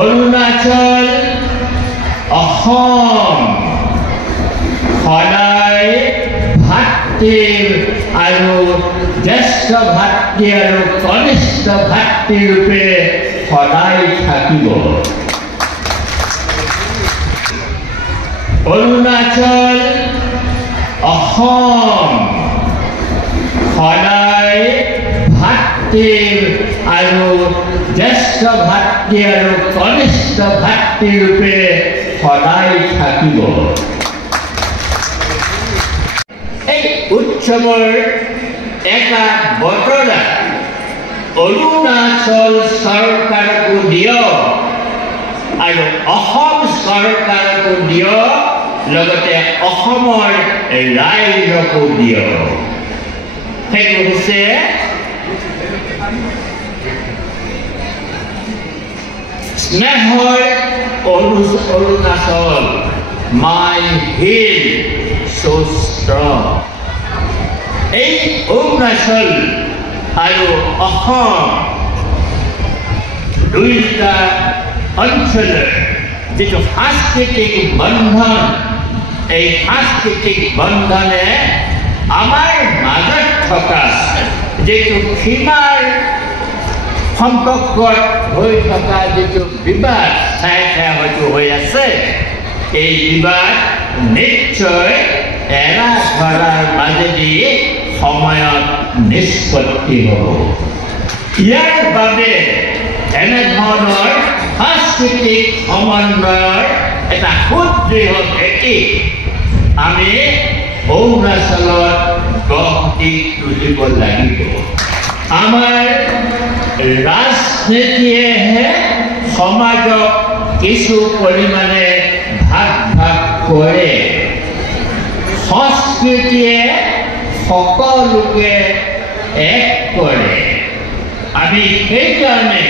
অৰুণাচল অসম সদায় ভাতৃৰ আৰু জ্যেষ্ঠ ভাতৃ আৰু কনিষ্ঠ ভাতৃৰূপে সদায় থাকিব। অৰুণাচল অসম সদায় ভাতৃৰ আৰু জ্যেষ্ঠ ভাতৃ আৰু কনিষ্ঠ ভাতৃৰূপে সদায় থাকিব। এই উৎসৱৰ এটা বতৰা অৰুণাচল চৰকাৰকো দিয়ক আৰু অসম চৰকাৰকো দিয়ক, লগতে অসমৰ ৰাইজকো দিয়ক। সেইটো হৈছে স্নেহৰ অৰুণাচল, মাই হিল so strong। এই অৰুণাচল আৰু অসম দুইটা অঞ্চলৰ যিটো সাংস্কৃতিক বন্ধন, এই সাংস্কৃতিক বন্ধনে আমাৰ মাজত থকা যিটো সীমাৰ সম্পৰ্কত হৈ থকা যিটো বিবাদ ঠায়ে ঠায়ে হয়তো হৈ আছে, এই বিবাদ নিশ্চয় এৰা ধৰাৰ মাজেদি সময়ত নিষ্পত্তি হ'ব। ইয়াৰ বাবে এনেধৰণৰ সাংস্কৃতিক সমন্বয়ৰ এটা সুদৃঢ় ভেটি আমি অৰুণাচলত গঢ়ি তুলিব লাগিব। আমাৰ ৰাজনীতিয়েহে সমাজক কিছু পৰিমাণে ভাগ ভাগ কৰে, সংস্কৃতিয়ে সকলোকে এক কৰে। আমি সেইকাৰণে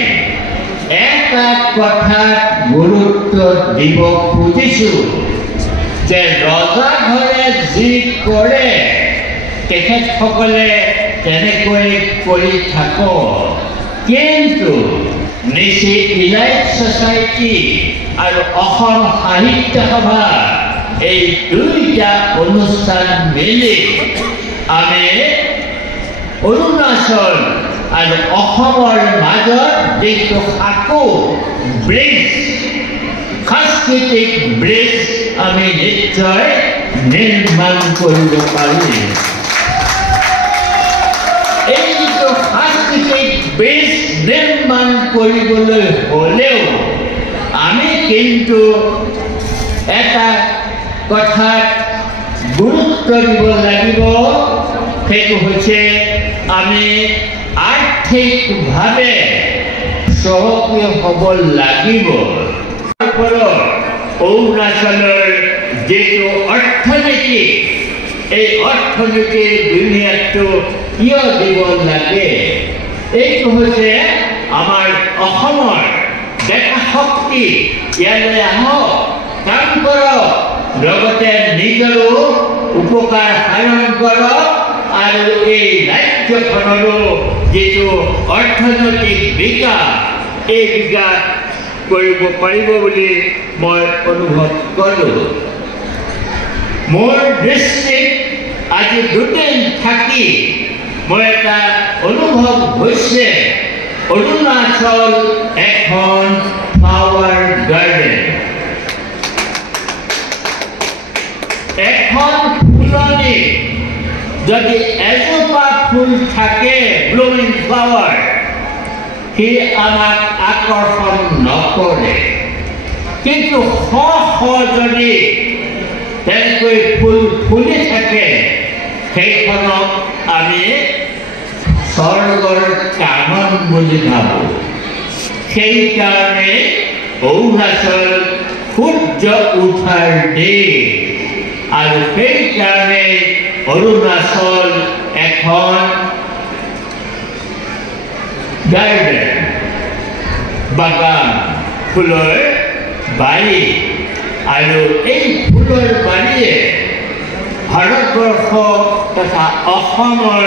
এটা কথাত গুৰুত্ব দিব খুজিছোঁ যে ৰজাঘৰে যি কৰে তেখেতসকলে তেনেকৈ কৰি থাকক, কিন্তু নিচি ইলাইট ছ'চাইটি আৰু অসম সাহিত্য সভা এই দুইটা অনুষ্ঠান মিলি আমি অৰুণাচল আৰু অসমৰ মাজত যিটো সাঁকো ব্ৰিজ, সাংস্কৃতিক ব্ৰিজ আমি নিশ্চয় নিৰ্মাণ কৰিব পাৰিম। এই যিটো সাংস্কৃতিক ব্ৰিজ নিৰ্মাণ কৰিবলৈ হ'লেও আমি কিন্তু এটা কথাত গুৰুত্ব দিব লাগিব, সেইটো হৈছে আমি আৰ্থিকভাৱে সক্ৰিয় হ'ব লাগিব। অৰুণাচলৰ যিটো অৰ্থনীতি, এই অৰ্থনীতিৰ দুনিয়াটো কিয় দিব লাগে, এইটো হৈছে আমাৰ অসমৰ ডেকা শক্তি ইয়ালৈ আহক, কাম কৰক, লগতে নিজৰো উপকাৰ সাধন কৰক আৰু এই ৰাজ্যখনৰো যিটো অৰ্থনৈতিক বিকাশ, এই বিকাশ কৰিব পাৰিব বুলি মই অনুভৱ কৰোঁ। মোৰ দৃষ্টিত আজি দুদিন থাকি মোৰ এটা অনুভৱ হৈছে অৰুণাচল এখন ফ্লাৱাৰ গাৰ্ডেন, এখন ফুলনি। যদি এজোপা ফুল থাকে ব্লুমিং ফ্লাৱাৰ, সি আমাক আকৰ্ষণ নকৰে, কিন্তু যদি তেনেকৈ ফুল ফুলি থাকে সেইখনক আমি স্বৰ্গৰ কানন বুলি ভাবোঁ। সেইকাৰণে অৰুণাচল সূৰ্য উঠাৰ দেশ, আৰু সেইকাৰণে অৰুণাচল এখন গাৰ্ডেন, বাগান, ফুলৰ বাৰী, আৰু এই ফুলৰ বাৰীয়ে ভাৰতবৰ্ষ তথা অসমৰ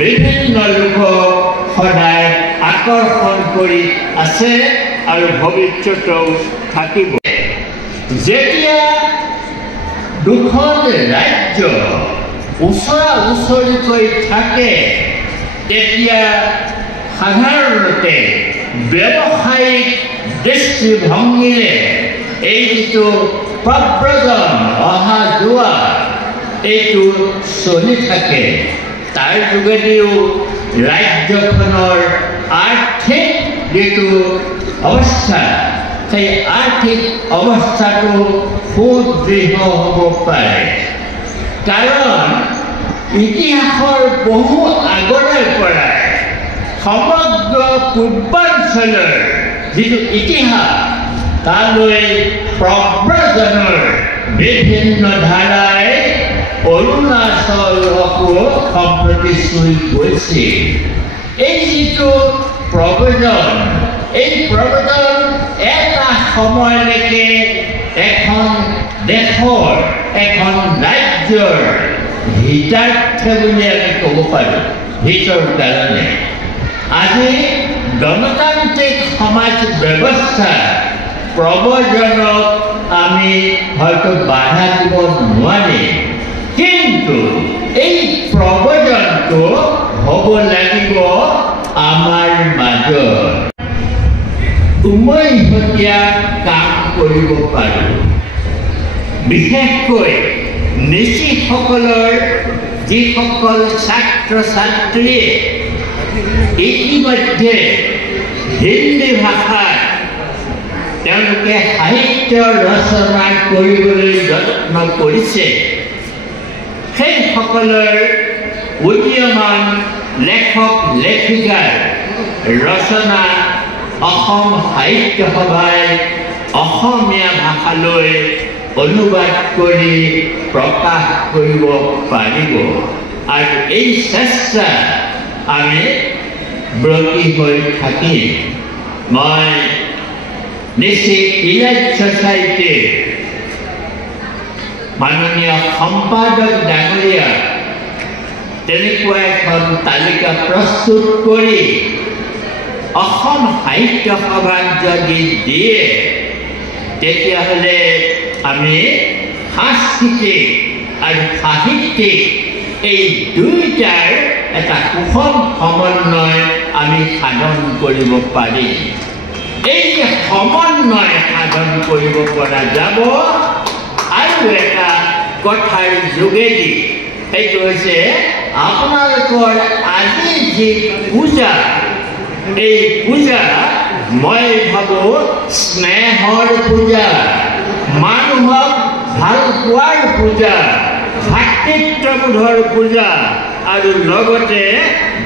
বিভিন্ন লোকক সদায় আকৰ্ষণ কৰি আছে আৰু ভৱিষ্যতেও থাকিব। যেতিয়া দুখন ৰাজ্য ওচৰা ওচৰিকৈ থাকে তেতিয়া সাধাৰণতে ব্যৱসায়িক দৃষ্টিভংগীৰে এই যিটো প্ৰব্ৰজন অহা যোৱা এইটো চলি থাকে। তাৰ যোগেদিও ৰাজ্যখনৰ আৰ্থিক যিটো অৱস্থা সেই আৰ্থিক অৱস্থাটো সুদৃঢ় হ'ব পাৰে। কাৰণ ইতিহাসৰ বহু আগৰে পৰাই সমগ্ৰ পূৰ্বাঞ্চলৰ যিটো ইতিহাস তালৈ প্ৰব্ৰজনৰ বিভিন্ন ধাৰাই অৰুণাচলকো সম্প্ৰতি চুই গৈছিল। এই যিটো প্ৰব্ৰজন এই প্ৰব্ৰজন এটা সময়লৈকে এখন দেশৰ এখন ৰাজ্যৰ হিতাৰ্থে বুলি আমি ক'ব পাৰোঁ হিতৰ কাৰণে। আজি গণতান্ত্ৰিক সমাজ ব্যৱস্থা প্ৰব্ৰজনক আমি হয়তো বাধা দিব নোৱাৰিম, কিন্তু এই প্ৰব্ৰজনটো হ'ব লাগিব আমাৰ মাজত উমৈহতীয়া কাম কৰিব পাৰোঁ। বিশেষকৈ নিচিসকলৰ যিসকল ছাত্ৰ ছাত্ৰীয়ে ইতিমধ্যে হিন্দী ভাষাত তেওঁলোকে সাহিত্য ৰচনা কৰিবলৈ যত্ন কৰিছে, সেইসকলৰ উদীয়মান লেখক লেখিকাৰ ৰচনা অসম সাহিত্য সভাই অসমীয়া ভাষালৈ অনুবাদ কৰি প্ৰকাশ কৰিব পাৰিব। আৰু এই চেষ্টা আমি ব্ৰতী হৈ থাকিম। মই নিচি ইলাইট ছ'চাইটিৰ মাননীয় সম্পাদক ডাঙৰীয়া তেনেকুৱা এখন তালিকা প্ৰস্তুত কৰি অসম সাহিত্য সভাত যদি দিয়ে তেতিয়াহ'লে আমি সাংস্কৃতিক আৰু সাহিত্যিক এই দুয়োটাৰ এটা সুষম সমন্বয় আমি সাধন কৰিব পাৰিম। এই যে সমন্বয় সাধন কৰিব পৰা যাব আৰু এটা কথাৰ যোগেদি সেইটো হৈছে আপোনালোকৰ আজি যি পূজা এই পূজা মই ভাবোঁ স্নেহৰ পূজা, মানুহক ভাল পোৱাৰ পূজা, ভাতৃত্ববোধৰ পূজা আৰু লগতে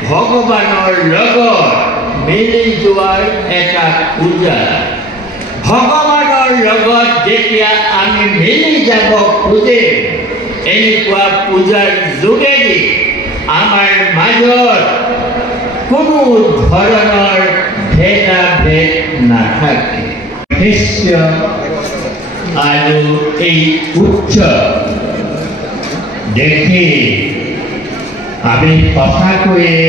ভগৱানৰ লগত মিলি যোৱাৰ এটা পূজা। ভগৱানৰ লগত যেতিয়া আমি মিলি যাব খোজে এনেকুৱা পূজাৰ যোগেদি আমাৰ মাজত কোনো ধৰণৰ ভেদাভেদ নাথাকে। খ্ৰীষ্ট আৰু এই উৎসৱ দেখি আমি সঁচাকৈয়ে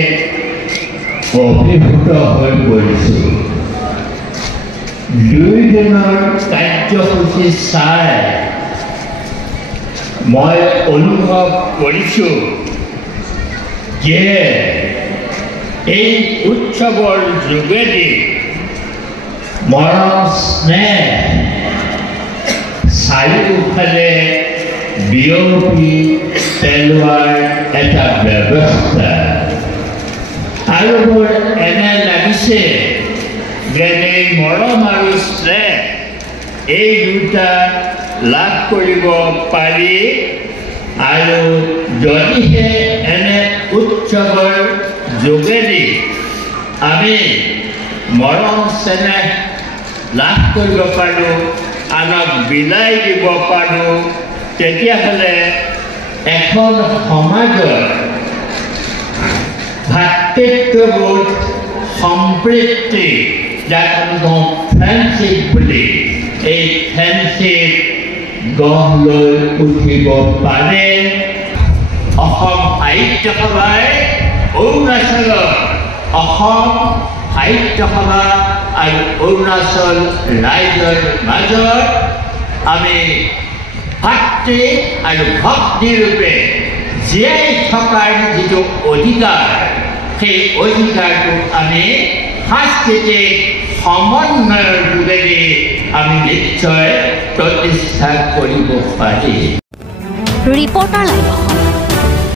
অভিভূত হৈ পৰিছোঁ। 2 দিনৰ কাৰ্যসূচী চাই মই অনুভৱ কৰিছোঁ যে এই উৎসৱৰ যোগেদি মৰম স্নেহ চাৰিওফালে বিয়পি পেলোৱাৰ এটা ব্যৱস্থা। আৰু মোৰ এনে লাগিছে যে এই মৰম আৰু স্নেহ এই দুটা লাভ কৰিব পাৰি। আৰু যদিহে এনে উৎসৱৰ যোগেদি আমি মৰম চেনেহ লাভ কৰিব পাৰোঁ, আনক বিলাই দিব পাৰোঁ, তেতিয়াহ'লে এখন সমাজৰ ভাতৃত্ববোধ সম্প্ৰীতি যাক আমি কওঁ ফ্ৰেণ্ডশ্বিপ বুলি, এই ফ্ৰেণ্ডশ্বিপ গঢ় লৈ উঠিব পাৰে। অসম সাহিত্য সভাই অৰুণাচলত অসম সাহিত্য সভা আৰু অৰুণাচল ৰাইজৰ মাজত আমি ভাতৃ আৰু ভক্তিৰূপে জীয়াই থকাৰ যিটো অধিকাৰ সেই অধিকাৰটো আমি সাংস্কৃতিক সমন্বয়ৰ যোগেদি আমি নিশ্চয় প্ৰতিষ্ঠা কৰিব পাৰিম। Reporter live